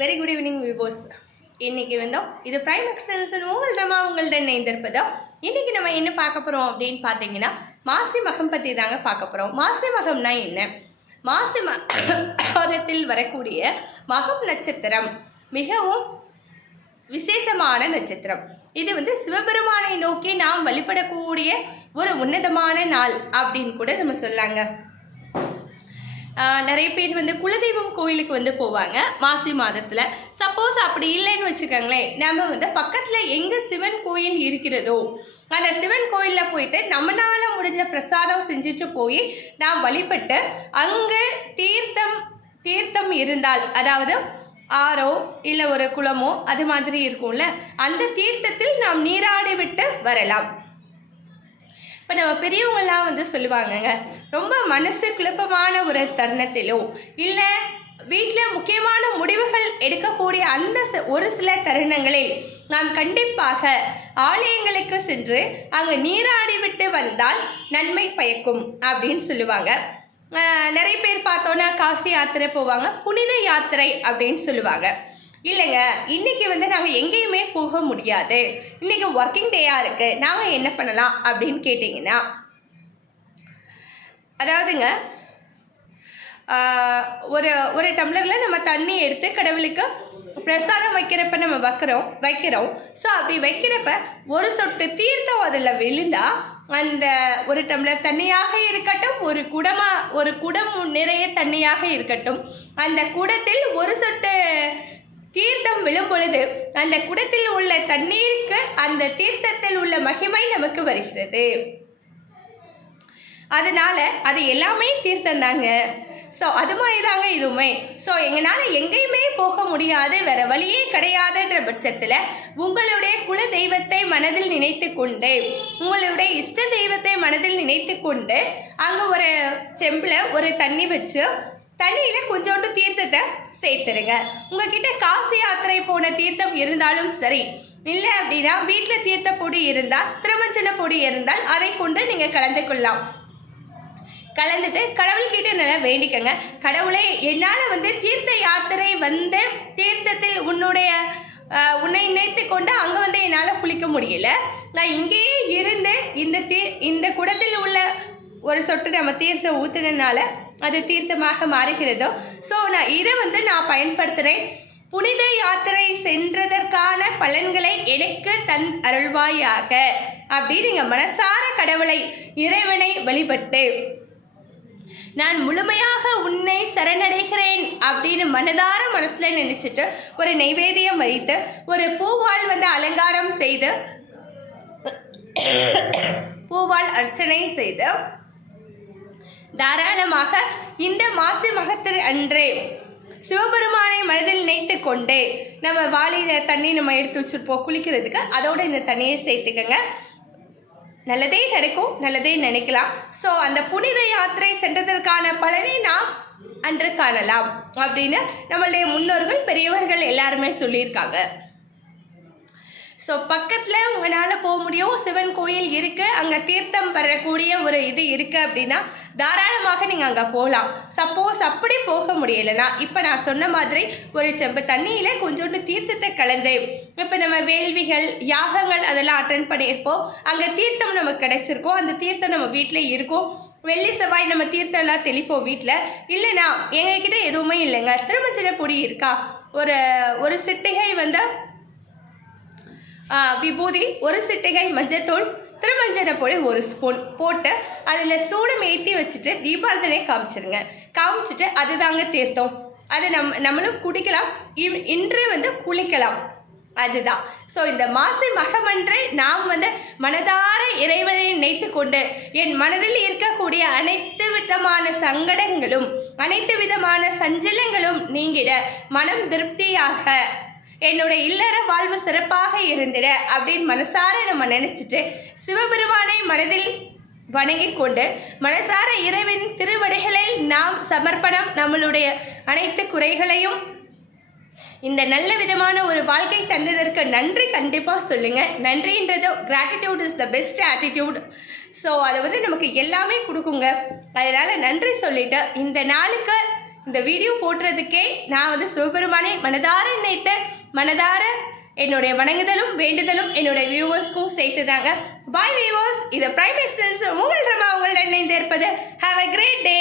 Very good evening viewers. இன்றைக்கி வந்தோம் இது பிரைம் எக்ஸ்டென்ஷன் உங்கள்டமா உங்கள்ட்ட இணைந்திருப்பதோ. இன்றைக்கி நம்ம என்ன பார்க்க போகிறோம் அப்படின்னு பார்த்தீங்கன்னா மாசி மகம் பற்றி தாங்க பார்க்க போகிறோம். மாசி மகம்னா என்ன? மாசி மாதத்தில் வரக்கூடிய மகம் நட்சத்திரம் மிகவும் விசேஷமான நட்சத்திரம். இது சிவபெருமானை நோக்கி நாம் வழிபடக்கூடிய ஒரு உன்னதமான நாள் அப்படின்னு கூட நம்ம சொல்லாங்க. நிறைய பேர் குலதெய்வம் கோயிலுக்கு போவாங்க மாசி மாதத்தில். சப்போஸ் அப்படி இல்லைன்னு வச்சுக்கோங்களேன், நம்ம பக்கத்தில் எங்கே சிவன் கோயில் இருக்கிறதோ அந்த சிவன் கோயிலில் போயிட்டு நம்மளால முடிஞ்ச பிரசாதம் செஞ்சுட்டு போய் நாம் வழிபட்டு அங்கே தீர்த்தம் இருந்தால், அதாவது ஆறோ இல்லை ஒரு குளமோ அது மாதிரி இருக்கும்ல, அந்த தீர்த்தத்தில் நாம் நீராடி விட்டு வரலாம். இப்போ நம்ம பெரியவங்களாம் சொல்லுவாங்கங்க, ரொம்ப மனசு குழப்பமான ஒரு தருணத்திலோ இல்லை வீட்டில் முக்கியமான முடிவுகள் எடுக்கக்கூடிய அந்த ஒரு சில தருணங்களில் நாம் கண்டிப்பாக ஆலயங்களுக்கு சென்று அங்கே நீராடி விட்டு வந்தால் நன்மை பயக்கும் அப்படின்னு சொல்லுவாங்க. நிறைய பேர் பார்த்தோன்னா காசி யாத்திரை போவாங்க, புனித யாத்திரை அப்படின்னு சொல்லுவாங்க. இல்லைங்க, இன்றைக்கி நாங்கள் எங்கேயுமே போக முடியாது, இன்றைக்கி ஒர்க்கிங் டேயாக இருக்குது, நாங்கள் என்ன பண்ணலாம் அப்படின்னு கேட்டிங்கன்னா, அதாவதுங்க ஒரு டம்ளரில் நம்ம தண்ணி எடுத்து கடவுளுக்கு பிரசாதம் வைக்கிறப்ப நம்ம வைக்கிறோம். ஸோ அப்படி வைக்கிறப்ப ஒரு சொட்டு தீர்த்தம் அதில் விழுந்தால் அந்த ஒரு டம்ளர் தண்ணியாக இருக்கட்டும், ஒரு குடம் நிறைய தண்ணியாக இருக்கட்டும், அந்த குடத்தில் ஒரு சொட்டு தீர்த்தம் விழும் பொழுது அந்த குடத்தில் உள்ள தண்ணீருக்கு அந்த தீர்த்தத்தில் உள்ள மகிமை நமக்கு வருகிறது. அதனால அது எல்லாமே தீர்த்தம் தாங்க. ஸோ அது மாதிரி தாங்க இதுவுமே. ஸோ எங்களால் எங்கேயுமே போக முடியாது, வேற வழியே கிடையாதுன்ற பட்சத்தில் உங்களுடைய குல தெய்வத்தை மனதில் நினைத்து கொண்டு, உங்களுடைய இஷ்ட தெய்வத்தை மனதில் நினைத்து கொண்டு அங்கே ஒரு செம்பில் ஒரு தண்ணி வச்சு தண்ணியில் கொஞ்சோண்டு தீர்த்தத்தை சேர்த்துருங்க. உங்ககிட்ட காசி யாத்திரை போன தீர்த்தம் இருந்தாலும் சரி, இல்லை அப்படின்னா வீட்டில் தீர்த்த பொடி இருந்தால், திருமஞ்சன பொடி இருந்தால் அதை கொண்டு நீங்கள் கலந்து கொள்ளலாம். கலந்துட்டு கடவுள்கிட்ட நல்லா வேண்டிக்கங்க, கடவுளே என்னால் தீர்த்த யாத்திரை தீர்த்தத்தில் உன்னை நினைத்து கொண்டு அங்கே என்னால் குளிக்க முடியல, நான் இங்கேயே இருந்து இந்த குடத்தில் உள்ள ஒரு சொட்டு நம்ம தீர்த்தம் ஊற்றுனதுனால அது தீர்த்தமாக மாறுகிறதோ, ஸோ நான் இதை நான் பயன்படுத்துகிறேன். புனித யாத்திரை சென்றதற்கான பலன்களை எனக்கு அருள்வாயாக அப்படின்னு நீங்கள் மனசார கடவுளை இறைவனை வழிபட்டு நான் முழுமையாக உன்னை சரணடைகிறேன் அப்படின்னு மனதார மனசில் நினைச்சிட்டு ஒரு நைவேத்தியம் வைத்து ஒரு பூவால் அலங்காரம் செய்து பூவால் அர்ச்சனை செய்து தாராளமாக இந்த மாசி மகத்திரை அன்றே சிவபெருமானை மனதில் நினைத்து கொண்டு நம்ம வாளியில் தண்ணி நம்ம எடுத்து வச்சுருப்போம் குளிக்கிறதுக்கு, அதோட இந்த தண்ணியை சேர்த்துக்கங்க. நல்லதே நடக்கும், நல்லதே நினைக்கலாம். ஸோ அந்த புனித யாத்திரை சென்றதற்கான பலனை நாம் அன்று காணலாம் அப்படின்னு நம்மளுடைய முன்னோர்கள் பெரியவர்கள் எல்லாருமே சொல்லியிருக்காங்க. ஸோ பக்கத்தில் உங்களால் போக முடியும், சிவன் கோயில் இருக்குது, அங்கே தீர்த்தம் வரக்கூடிய ஒரு இது இருக்குது அப்படின்னா தாராளமாக நீங்கள் அங்கே போகலாம். சப்போஸ் அப்படி போக முடியலைன்னா இப்போ நான் சொன்ன மாதிரி ஒரு செம்பு தண்ணியில் கொஞ்சோண்டு தீர்த்தத்தை கலந்து, இப்போ நம்ம வேள்விகள் யாகங்கள் அதெல்லாம் அட்டன் பண்ணியிருப்போம், அங்கே தீர்த்தம் நமக்கு கிடைச்சிருக்கோம், அந்த தீர்த்தம் நம்ம வீட்டில் இருக்கும். வெள்ளி செவ்வாய் நம்ம தீர்த்தம்லாம் தெளிப்போம் வீட்டில். இல்லைனா எங்ககிட்ட எதுவுமே இல்லைங்க, திருமஞ்சன பொடி இருக்கா, ஒரு சிட்டிகை விபூதி, ஒரு சிட்டிகை மஞ்சத்தூள், திருமஞ்சன பொடி ஒரு ஸ்பூன் போட்டு அதில் சூடம் ஏற்றி வச்சுட்டு தீபாரதனை காமிச்சிட்டு அதுதாங்க தீர்த்தம். அது நம்மளும் குடிக்கலாம், இன்று குளிக்கலாம், அதுதான். ஸோ இந்த மாசி மகமன்று நாம் மனதார இறைவனை நினைத்து கொண்டு என் மனதில் இருக்கக்கூடிய அனைத்து விதமான சங்கடங்களும் அனைத்து விதமான சஞ்சலங்களும் நீங்கிட மனம் திருப்தியாக என்னுடைய இல்லற வாழ்வு சிறப்பாக இருந்திட அப்படின்னு மனசார நம்ம நினைச்சிட்டு சிவபெருமானை மனதில் வணங்கி கொண்டு மனசார இறைவன் திருவடிகளில் நாம் சமர்ப்பணம், நம்மளுடைய அனைத்து குறைகளையும் இந்த நல்ல விதமான ஒரு வாழ்க்கை தந்ததற்கு நன்றி கண்டிப்பாக சொல்லுங்கள். நன்றின்றது gratitude is the best attitude. So அது நமக்கு எல்லாமே கொடுக்குங்க. அதனால் நன்றி சொல்லிவிட்டு இந்த நாளுக்கு இந்த வீடியோ போட்டுறதுக்கே நான் வந்து சிவபெருமானை மனதார நினைத்து மனதார என்னுடைய வணங்குதலும் வேண்டுதலும் என்னுடைய வியூவர்ஸ்க்கும் சேர்த்துதாங்க. பாய் வியூவர்ஸ், இது பிரைம் எக்ஸலன்ஸ் உங்கள் ரமா உங்கள் இணைந்து இருப்பது. Have a great day.